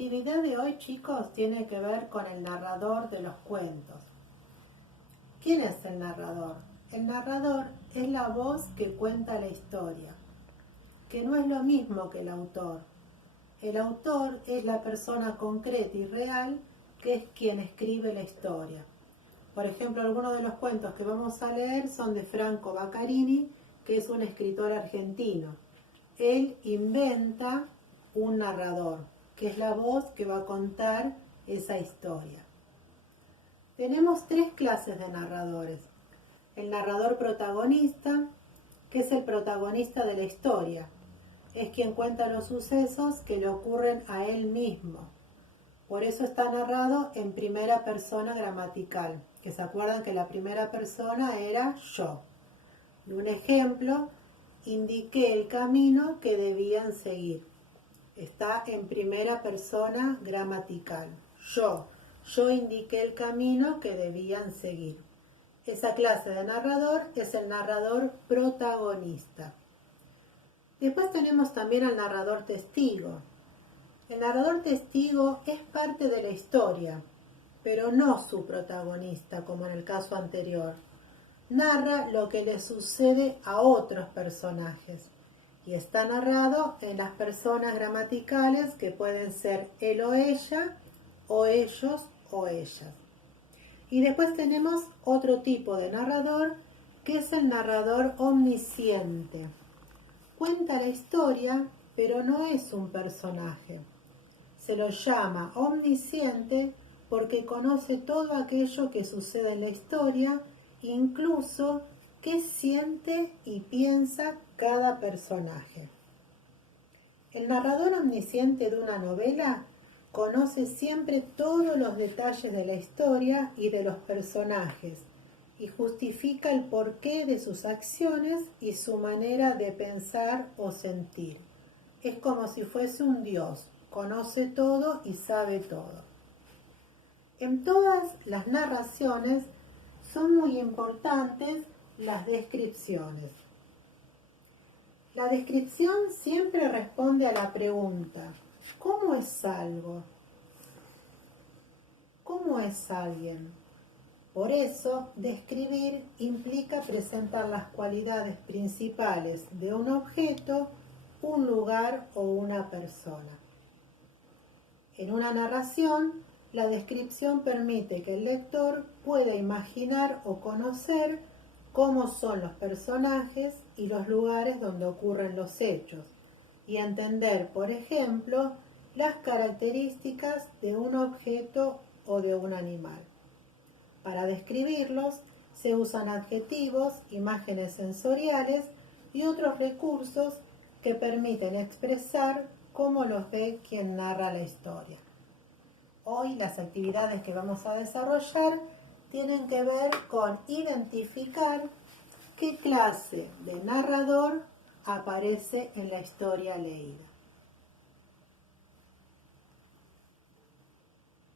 actividad de hoy, chicos, tiene que ver con el narrador de los cuentos. ¿Quién es el narrador? El narrador es la voz que cuenta la historia, que no es lo mismo que el autor. El autor es la persona concreta y real que es quien escribe la historia. Por ejemplo, algunos de los cuentos que vamos a leer son de Franco Baccarini, que es un escritor argentino. Él inventa un narrador, que es la voz que va a contar esa historia. Tenemos tres clases de narradores. El narrador protagonista, que es el protagonista de la historia. Es quien cuenta los sucesos que le ocurren a él mismo. Por eso está narrado en primera persona gramatical, que se acuerdan que la primera persona era yo. Y un ejemplo, indiqué el camino que debían seguir. Está en primera persona gramatical. Yo indiqué el camino que debían seguir. Esa clase de narrador es el narrador protagonista. Después tenemos también al narrador testigo. El narrador testigo es parte de la historia, pero no su protagonista, como en el caso anterior. Narra lo que le sucede a otros personajes y está narrado en las personas gramaticales que pueden ser él o ella, o ellos o ellas. Y después tenemos otro tipo de narrador, que es el narrador omnisciente. Cuenta la historia, pero no es un personaje. Se lo llama omnisciente porque conoce todo aquello que sucede en la historia, incluso qué siente y piensa cada personaje. El narrador omnisciente de una novela conoce siempre todos los detalles de la historia y de los personajes y justifica el porqué de sus acciones y su manera de pensar o sentir. Es como si fuese un dios, conoce todo y sabe todo. En todas las narraciones son muy importantes las descripciones. La descripción siempre responde a la pregunta: ¿cómo es algo? ¿Cómo es alguien? Por eso, describir implica presentar las cualidades principales de un objeto, un lugar o una persona. En una narración, la descripción permite que el lector pueda imaginar o conocer cómo son los personajes y los lugares donde ocurren los hechos, y entender, por ejemplo, las características de un objeto o de un animal. Para describirlos se usan adjetivos, imágenes sensoriales y otros recursos que permiten expresar cómo los ve quien narra la historia. Hoy las actividades que vamos a desarrollar tienen que ver con identificar qué clase de narrador aparece en la historia leída.